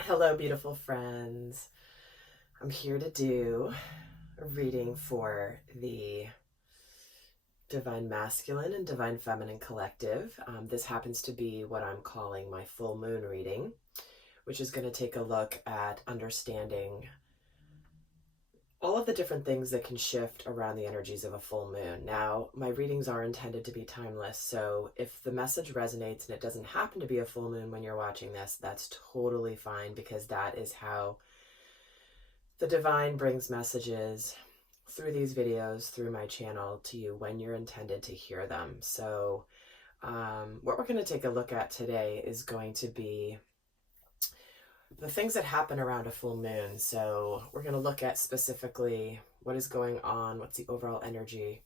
Hello, beautiful friends. I'm here to do a reading for the Divine Masculine and Divine Feminine Collective. This happens to be what I'm calling my full moon reading, which is going to take a look at understanding all of the different things that can shift around the energies of a full moon. Now, my readings are intended to be timeless, so if the message resonates and it doesn't happen to be a full moon when you're watching this, that's totally fine, because that is how the divine brings messages through these videos, through my channel, to you when you're intended to hear them. So what we're going to take a look at today is going to be the things that happen around a full moon. So we're going to look at specifically what is going on, what's the overall energy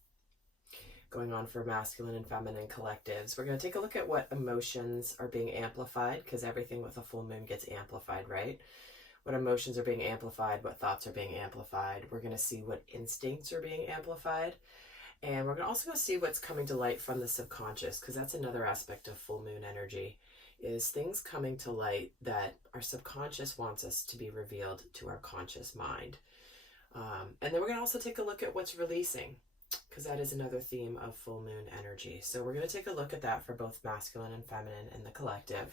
going on for masculine and feminine collectives. We're going to take a look at what emotions are being amplified, because everything with a full moon gets amplified, right? What emotions are being amplified, what thoughts are being amplified. We're going to see what instincts are being amplified. And we're also going to see what's coming to light from the subconscious, because that's another aspect of full moon energy, is things coming to light that our subconscious wants us to be revealed to our conscious mind. And then we're going to also take a look at what's releasing, because that is another theme of full moon energy. So we're going to take a look at that for both masculine and feminine in the collective.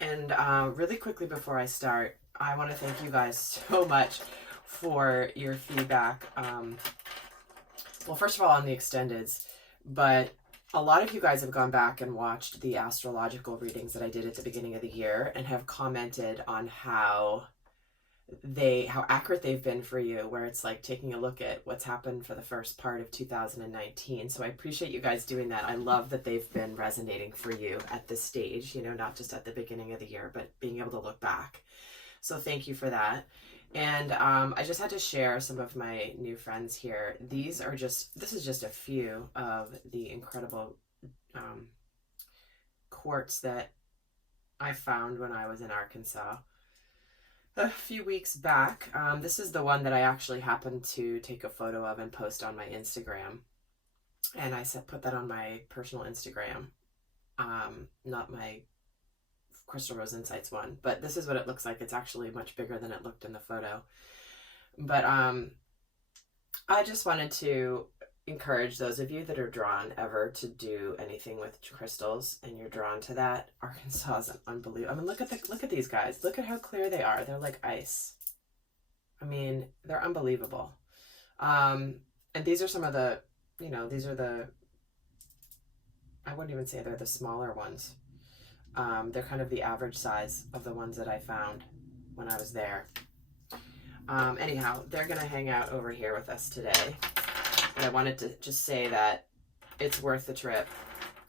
And really quickly before I start, I want to thank you guys so much for your feedback. Well, first of all, on the extendeds, but a lot of you guys have gone back and watched the astrological readings that I did at the beginning of the year and have commented on how accurate they've been for you, where it's like taking a look at what's happened for the first part of 2019. So I appreciate you guys doing that. I love that they've been resonating for you at this stage, you know, not just at the beginning of the year, but being able to look back. So thank you for that. And I just had to share some of my new friends here. This is just a few of the incredible quartz that I found when I was in Arkansas a few weeks back. This is the one that I actually happened to take a photo of and post on my Instagram. And I put that on my personal Instagram, not my Crystal Rose Insights one, but this is what it looks like. It's actually much bigger than it looked in the photo. But I just wanted to encourage those of you that are drawn ever to do anything with crystals and you're drawn to that. Arkansas is unbelievable. I mean, look at these guys. Look at how clear they are. They're like ice. I mean, they're unbelievable. And these are some of the, these are I wouldn't even say they're the smaller ones. They're kind of the average size of the ones that I found when I was there. Anyhow, they're going to hang out over here with us today. And I wanted to just say that it's worth the trip,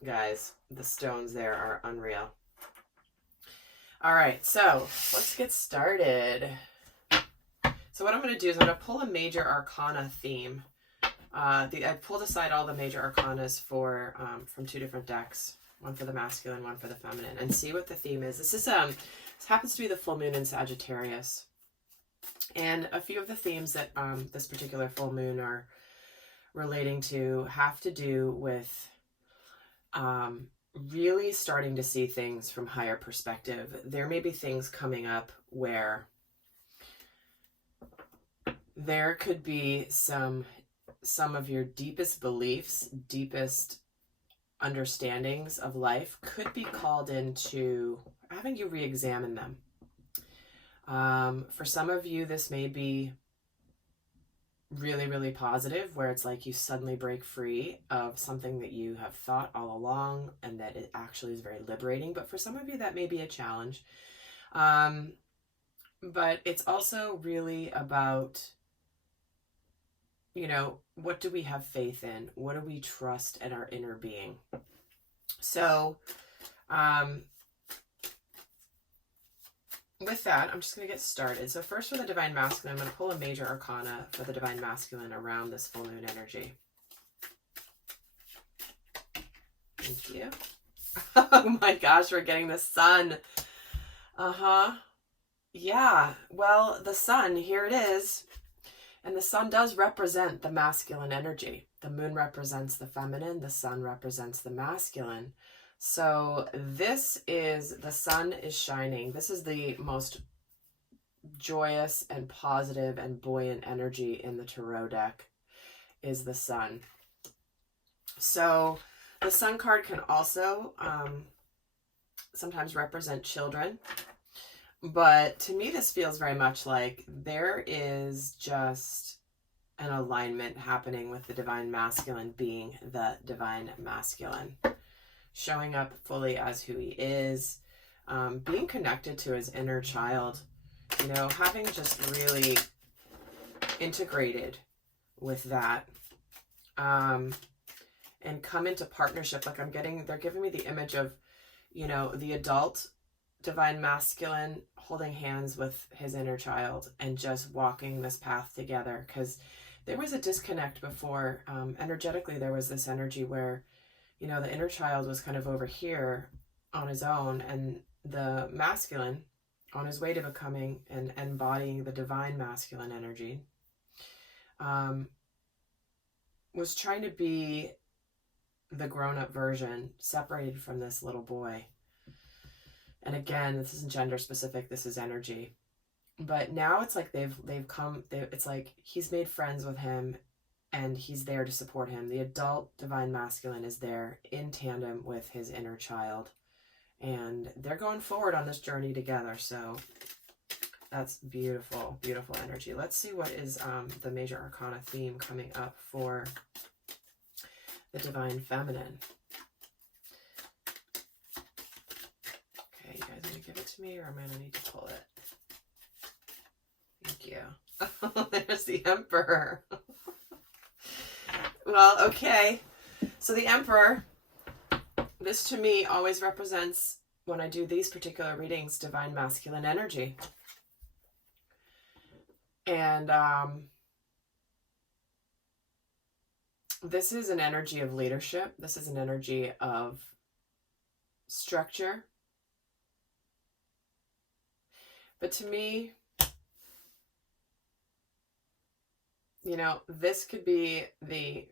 guys. The stones there are unreal. All right, so let's get started. So what I'm going to do is I'm going to pull a major arcana theme. I pulled aside all the major arcanas from two different decks. One for the masculine, one for the feminine, and see what the theme is. This happens to be the full moon in Sagittarius. And a few of the themes that this particular full moon are relating to have to do with really starting to see things from higher perspective. There may be things coming up where there could be some of your deepest beliefs, deepest understandings of life could be called into having you re-examine them. For some of you, this may be really, really positive, where it's like you suddenly break free of something that you have thought all along and that it actually is very liberating. But for some of you, that may be a challenge. But it's also really about, what do we have faith in? What do we trust in our inner being? So, with that, I'm just going to get started. So first for the Divine Masculine, I'm going to pull a major arcana for the Divine Masculine around this full moon energy. Thank you. Oh my gosh, we're getting the sun. Yeah, well, the sun, here it is. And the sun does represent the masculine energy. The moon represents the feminine. The sun represents the masculine. So the sun is shining. This is the most joyous and positive and buoyant energy in the tarot deck is the Sun. So the Sun card can also sometimes represent children. But to me, this feels very much like there is just an alignment happening with the divine masculine being the divine masculine, showing up fully as who he is, being connected to his inner child, you know, having just really integrated with that, and come into partnership. Like they're giving me the image of, you know, the adult divine masculine holding hands with his inner child and just walking this path together, because there was a disconnect before. Energetically, there was this energy where, you know, the inner child was kind of over here on his own, and the masculine, on his way to becoming and embodying the divine masculine energy, was trying to be the grown-up version, separated from this little boy. And again, this isn't gender specific, this is energy. But now it's like it's like he's made friends with him and he's there to support him. The adult divine masculine is there in tandem with his inner child. And they're going forward on this journey together. So that's beautiful, beautiful energy. Let's see what is the major arcana theme coming up for the divine feminine. Okay, you guys want to give it to me, or am I going to need to pull it? Thank you. There's the Emperor. Well, okay. So the Emperor, this to me always represents, when I do these particular readings, divine masculine energy. And this is an energy of leadership. This is an energy of structure. But to me, you know, this could be the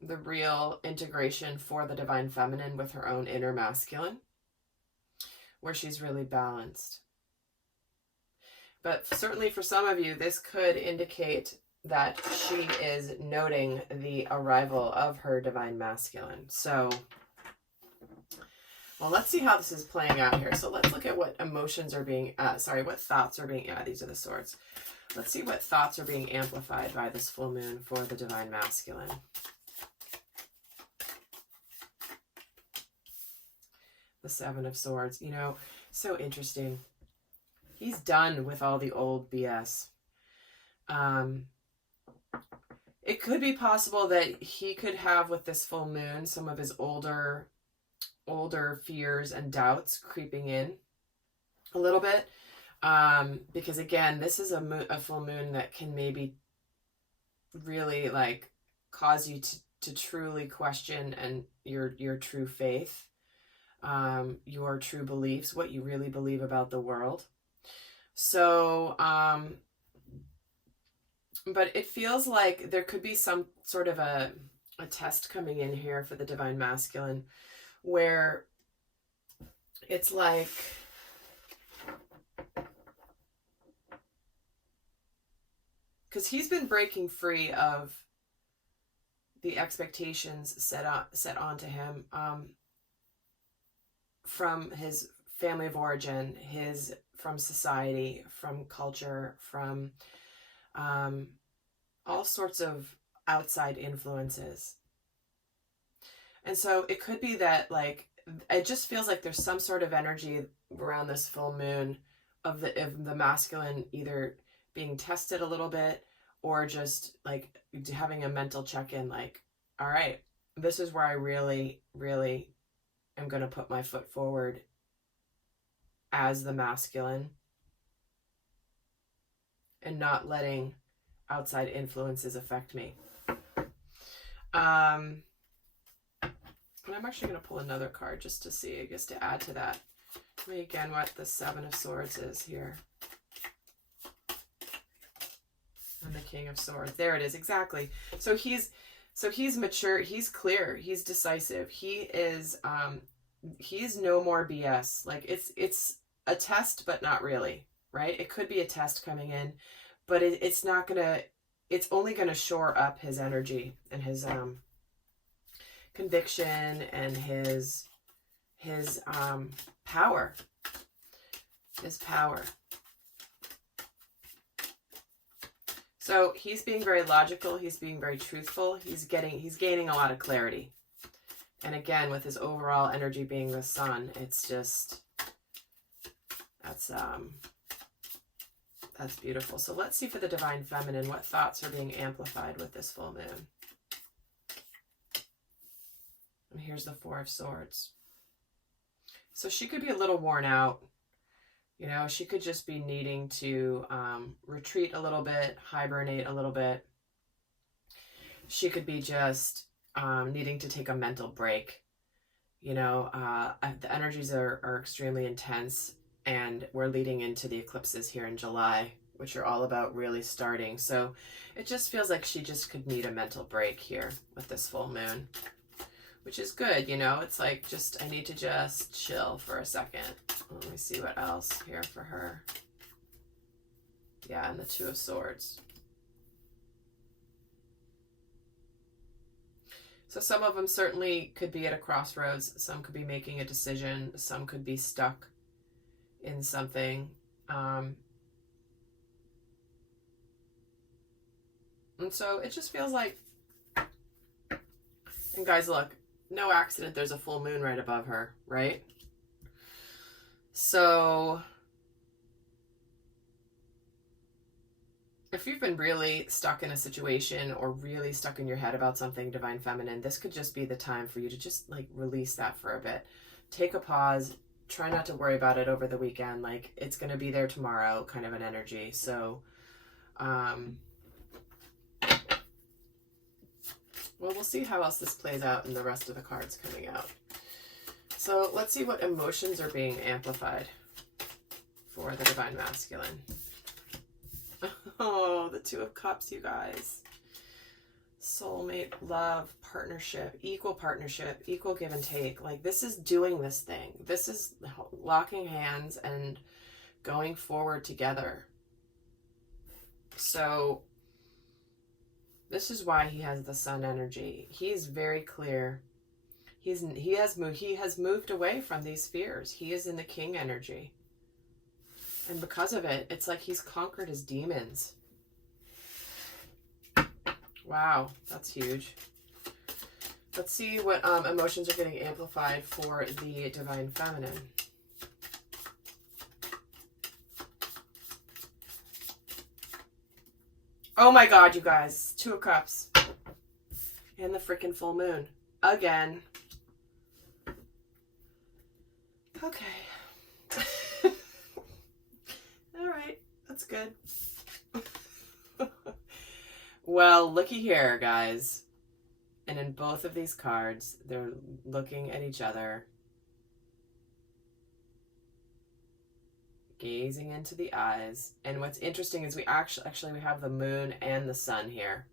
real integration for the divine feminine with her own inner masculine, where she's really balanced. But certainly for some of you, this could indicate that she is noting the arrival of her divine masculine. So, well, let's see how this is playing out here. So let's look at what emotions are being, what thoughts are being, these are the swords. Let's see what thoughts are being amplified by this full moon for the divine masculine. The Seven of Swords, you know, so interesting. He's done with all the old BS. It could be possible that he could have, with this full moon, some of his older fears and doubts creeping in a little bit. Because again, this is a full moon that can maybe really like cause you to truly question and your true faith, your true beliefs, what you really believe about the world. So, but it feels like there could be some sort of a test coming in here for the divine masculine, where it's like, because he's been breaking free of the expectations set onto him from his family of origin, from society, from culture, from all sorts of outside influences. And so it could be that, like, it just feels like there's some sort of energy around this full moon of the masculine either being tested a little bit, or just like having a mental check-in, like, all right, this is where I really, really am going to put my foot forward as the masculine, and not letting outside influences affect me. And I'm actually going to pull another card just to see, I guess, to add to that. Tell me again what the Seven of Swords is here. And the King of Swords. There it is, exactly. So he's mature, he's clear, he's decisive. He's no more BS. Like, it's a test, but not really, right? It could be a test coming in, but it's not gonna, it's only gonna shore up his energy and his conviction and his power. His power. So he's being very logical. He's being very truthful. He's gaining a lot of clarity. And again, with his overall energy being the sun, it's just, that's beautiful. So let's see for the divine feminine, what thoughts are being amplified with this full moon. And here's the Four of Swords. So she could be a little worn out. You know, she could just be needing to retreat a little bit, hibernate a little bit. She could be just needing to take a mental break. You know, the energies are extremely intense, and we're leading into the eclipses here in July, which are all about really starting. So it just feels like she just could need a mental break here with this full moon, which is good. You know, it's like, just, I need to just chill for a second. Let me see what else here for her. Yeah, and the Two of Swords. So some of them certainly could be at a crossroads. Some could be making a decision. Some could be stuck in something. And so it just feels like, and guys, look, no accident there's a full moon right above her, right? So if you've been really stuck in a situation or really stuck in your head about something, divine feminine, this could just be the time for you to just like release that for a bit. Take a pause. Try not to worry about it over the weekend. Like, it's going to be there tomorrow, kind of an energy. So, well, we'll see how else this plays out in the rest of the cards coming out. So let's see what emotions are being amplified for the divine masculine. Oh, the Two of Cups, you guys. Soulmate, love, partnership, equal give and take. Like, this is doing this thing. This is locking hands and going forward together. So this is why he has the sun energy. He's very clear. He has moved away from these fears. He is in the king energy. And because of it, it's like he's conquered his demons. Wow, that's huge. Let's see what emotions are getting amplified for the divine feminine. Oh my God, you guys. Two of Cups. And the freaking full moon. Again. Okay. All right. That's good. Well, looky here, guys. And in both of these cards, they're looking at each other, gazing into the eyes. And what's interesting is we actually we have the moon and the sun here.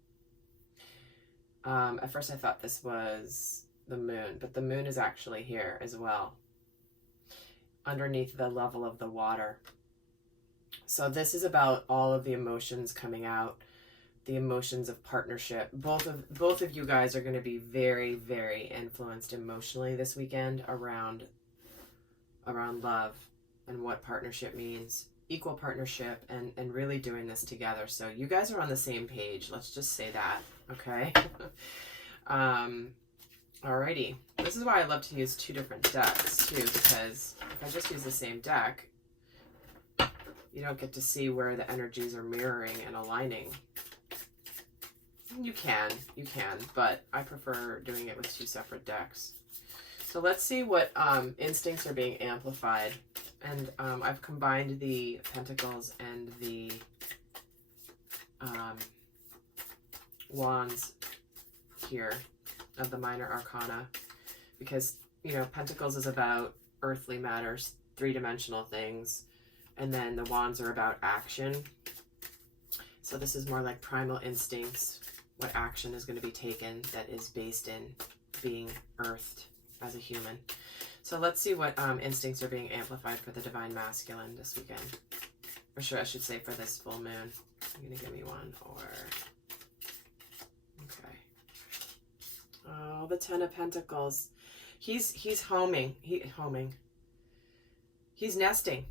At first I thought this was the moon, but the moon is actually here as well, underneath the level of the water. So this is about all of the emotions coming out, the emotions of partnership. Both of you guys are going to be very, very influenced emotionally this weekend around love and what partnership means, equal partnership, and really doing this together. So you guys are on the same page. Let's just say that, okay? Alrighty. This is why I love to use two different decks too, because if I just use the same deck, you don't get to see where the energies are mirroring and aligning. You can, but I prefer doing it with two separate decks. So let's see what instincts are being amplified. And I've combined the Pentacles and the Wands here of the Minor Arcana, because, you know, Pentacles is about earthly matters, three-dimensional things, and then the Wands are about action. So this is more like primal instincts, what action is going to be taken that is based in being earthed as a human. So let's see what instincts are being amplified for the divine masculine this weekend. or sure, I should say for this full moon. You're going to give me one, or... Okay. Oh, the Ten of Pentacles. He's homing. He's nesting.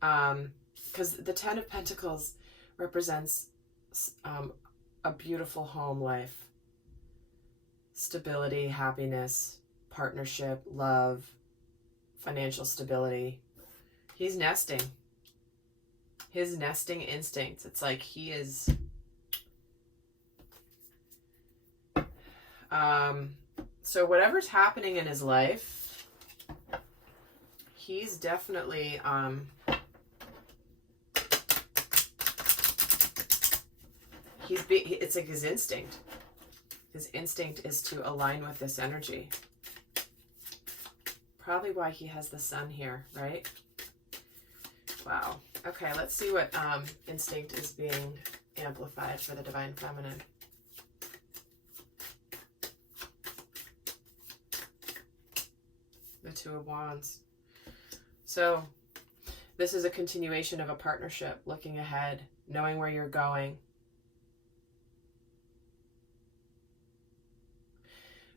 Because the Ten of Pentacles represents a beautiful home life. Stability, happiness, partnership, love, financial stability. He's nesting. His nesting instincts. It's like he is... So whatever's happening in his life, he's definitely... it's like his instinct. His instinct is to align with this energy. Probably why he has the sun here, right? Wow. Okay, let's see what instinct is being amplified for the Divine Feminine. The Two of Wands. So this is a continuation of a partnership, looking ahead, knowing where you're going.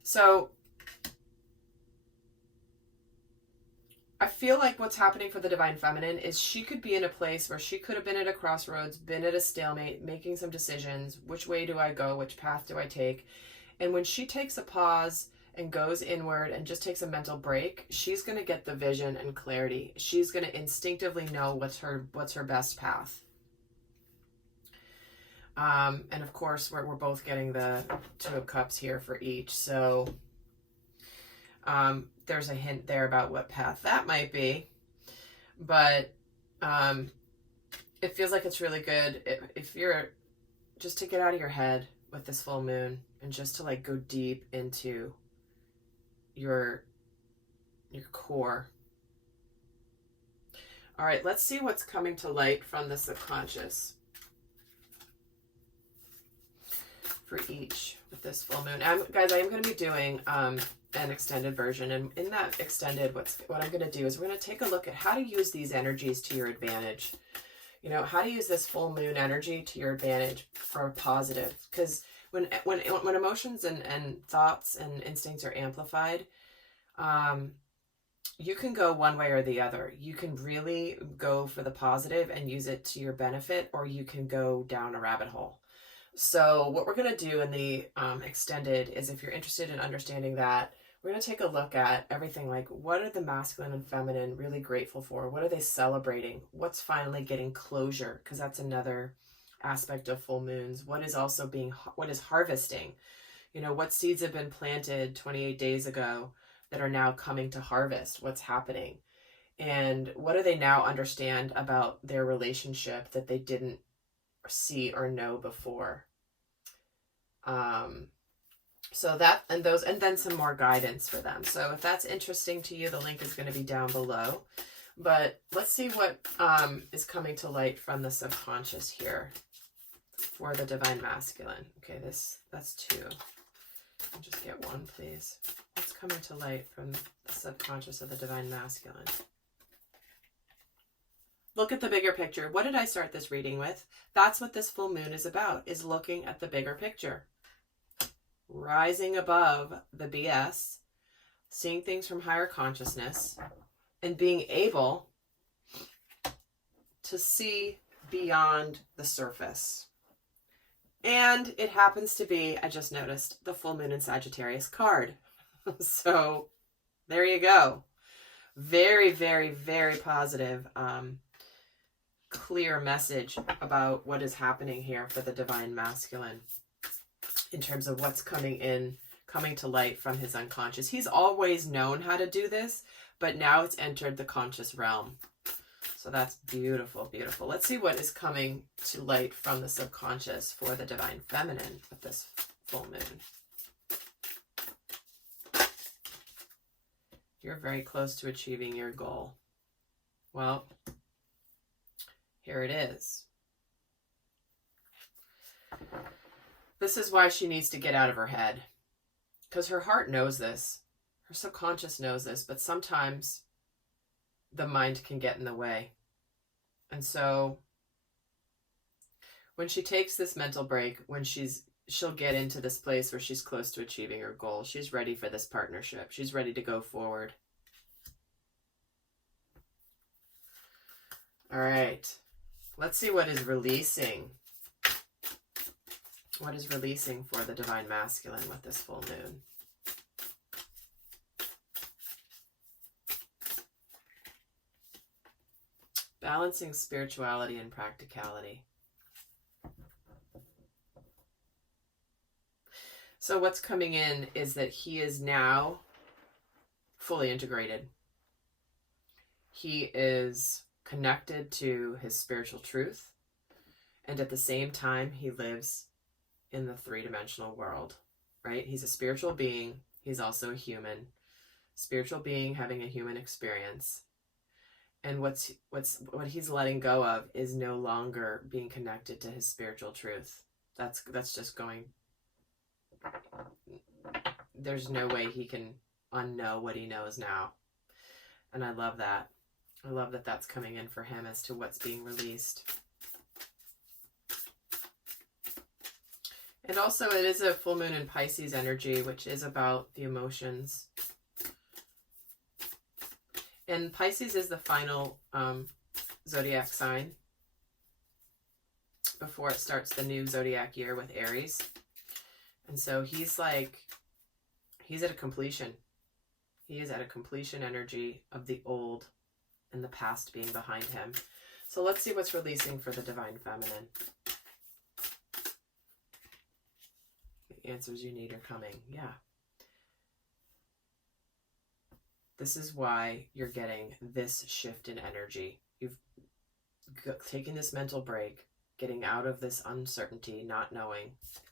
So I feel like what's happening for the Divine Feminine is she could be in a place where she could have been at a crossroads, been at a stalemate, making some decisions. Which way do I go? Which path do I take? And when she takes a pause and goes inward and just takes a mental break, she's going to get the vision and clarity. She's going to instinctively know what's her best path. And of course, we're both getting the Two of Cups here for each. So there's a hint there about what path that might be. But it feels like it's really good if you're just to get out of your head with this full moon and just to like go deep into your core. All right, let's see what's coming to light from the subconscious for each with this full moon. Guys, I am going to be doing an extended version, and in that extended, what I'm going to do is we're going to take a look at how to use these energies to your advantage. You know, how to use this full moon energy to your advantage for a positive. Because when emotions and thoughts and instincts are amplified, you can go one way or the other. You can really go for the positive and use it to your benefit, or you can go down a rabbit hole. So what we're going to do in the extended is, if you're interested in understanding that, we're going to take a look at everything like, what are the masculine and feminine really grateful for? What are they celebrating? What's finally getting closure? Because that's another aspect of full moons. What is harvesting? You know, what seeds have been planted 28 days ago that are now coming to harvest? What's happening? And what do they now understand about their relationship that they didn't see or know before? So that, and then some more guidance for them. So if that's interesting to you, the link is going to be down below. But let's see what is coming to light from the subconscious here for the Divine Masculine. Okay, that's two. I'll just get one, please. What's coming to light from the subconscious of the Divine Masculine? Look at the bigger picture. What did I start this reading with? That's what this full moon is about, is looking at the bigger picture. Rising above the BS, seeing things from higher consciousness, and being able to see beyond the surface. And it happens to be, I just noticed, the full moon in Sagittarius card. So there you go. Very, very, very positive, clear message about what is happening here for the Divine Masculine in terms of what's coming to light from his unconscious. He's always known how to do this, but now it's entered the conscious realm. So that's beautiful, beautiful. Let's see what is coming to light from the subconscious for the Divine Feminine with this full moon. You're very close to achieving your goal. Well, here it is. This is why she needs to get out of her head. Because her heart knows this. Her subconscious knows this, but sometimes the mind can get in the way. And so when she takes this mental break, she'll get into this place where she's close to achieving her goal. She's ready for this partnership. She's ready to go forward. All right. Let's see what is releasing. What is releasing for the Divine Masculine with this full moon? Balancing spirituality and practicality. So what's coming in is that he is now fully integrated. He is connected to his spiritual truth, and at the same time he lives in the three-dimensional world, right? He's a spiritual being. He's also a human. Spiritual being having a human experience. And what he's letting go of is no longer being connected to his spiritual truth. That's just going. There's no way he can unknow what he knows now. And I love that. I love that that's coming in for him as to what's being released. And also it is a full moon in Pisces energy, which is about the emotions. And Pisces is the final zodiac sign before it starts the new zodiac year with Aries. And so he's at a completion. He is at a completion energy of the old and the past being behind him. So let's see what's releasing for the Divine Feminine. The answers you need are coming. Yeah. This is why you're getting this shift in energy. You've taken this mental break, getting out of this uncertainty, not knowing,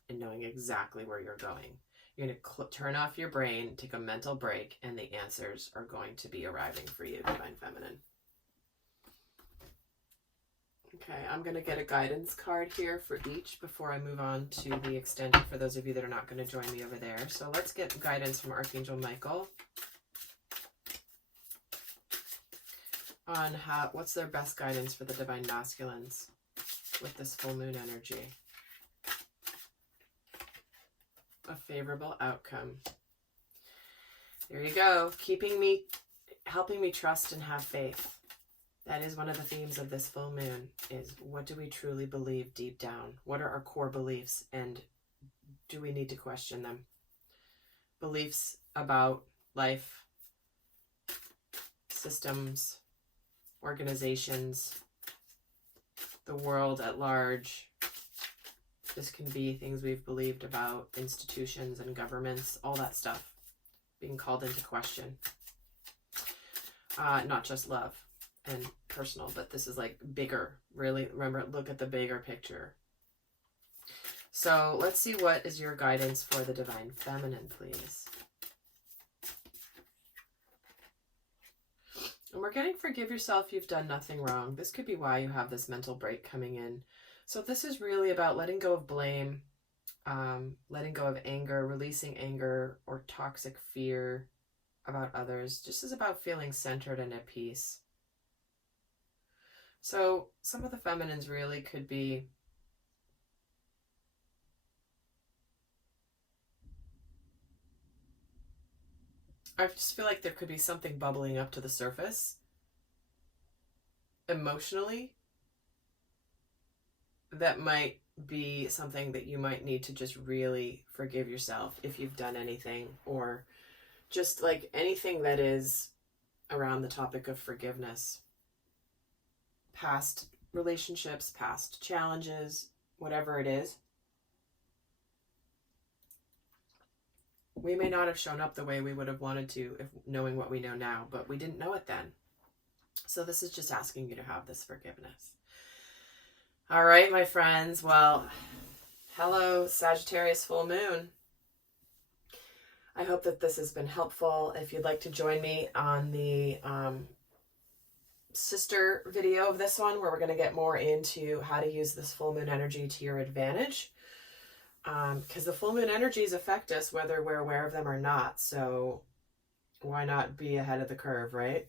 and knowing exactly where you're going. You're going to turn off your brain, take a mental break, and the answers are going to be arriving for you, Divine Feminine. Okay, I'm going to get a guidance card here for each before I move on to the extended for those of you that are not going to join me over there. So let's get guidance from Archangel Michael on what's their best guidance for the Divine Masculines with this full moon energy. A favorable outcome. There you go. Helping me trust and have faith. That is one of the themes of this full moon, is what do we truly believe deep down? What are our core beliefs, and do we need to question them? Beliefs about life, systems, organizations, the world at large. This can be things we've believed about institutions and governments, all that stuff being called into question. Not just love and personal, but this is like bigger. Really, remember, look at the bigger picture. So let's see what is your guidance for the Divine Feminine, please. And we're getting forgive yourself, you've done nothing wrong. This could be why you have this mental break coming in. So this is really about letting go of blame, letting go of anger, releasing anger or toxic fear about others. Just is about feeling centered and at peace. So some of the feminines really could be I just feel like there could be something bubbling up to the surface emotionally that might be something that you might need to just really forgive yourself if you've done anything, or just like anything that is around the topic of forgiveness. Past relationships, past challenges, whatever it is. We may not have shown up the way we would have wanted to if knowing what we know now, but we didn't know it then. So this is just asking you to have this forgiveness. All right, my friends. Well, hello, Sagittarius full moon. I hope that this has been helpful. If you'd like to join me on the sister video of this one, where we're going to get more into how to use this full moon energy to your advantage. Because the full moon energies affect us whether we're aware of them or not. So why not be ahead of the curve, right?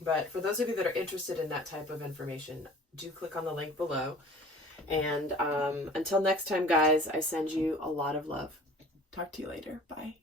But for those of you that are interested in that type of information, do click on the link below. And until next time, guys, I send you a lot of love. Talk to you later. Bye.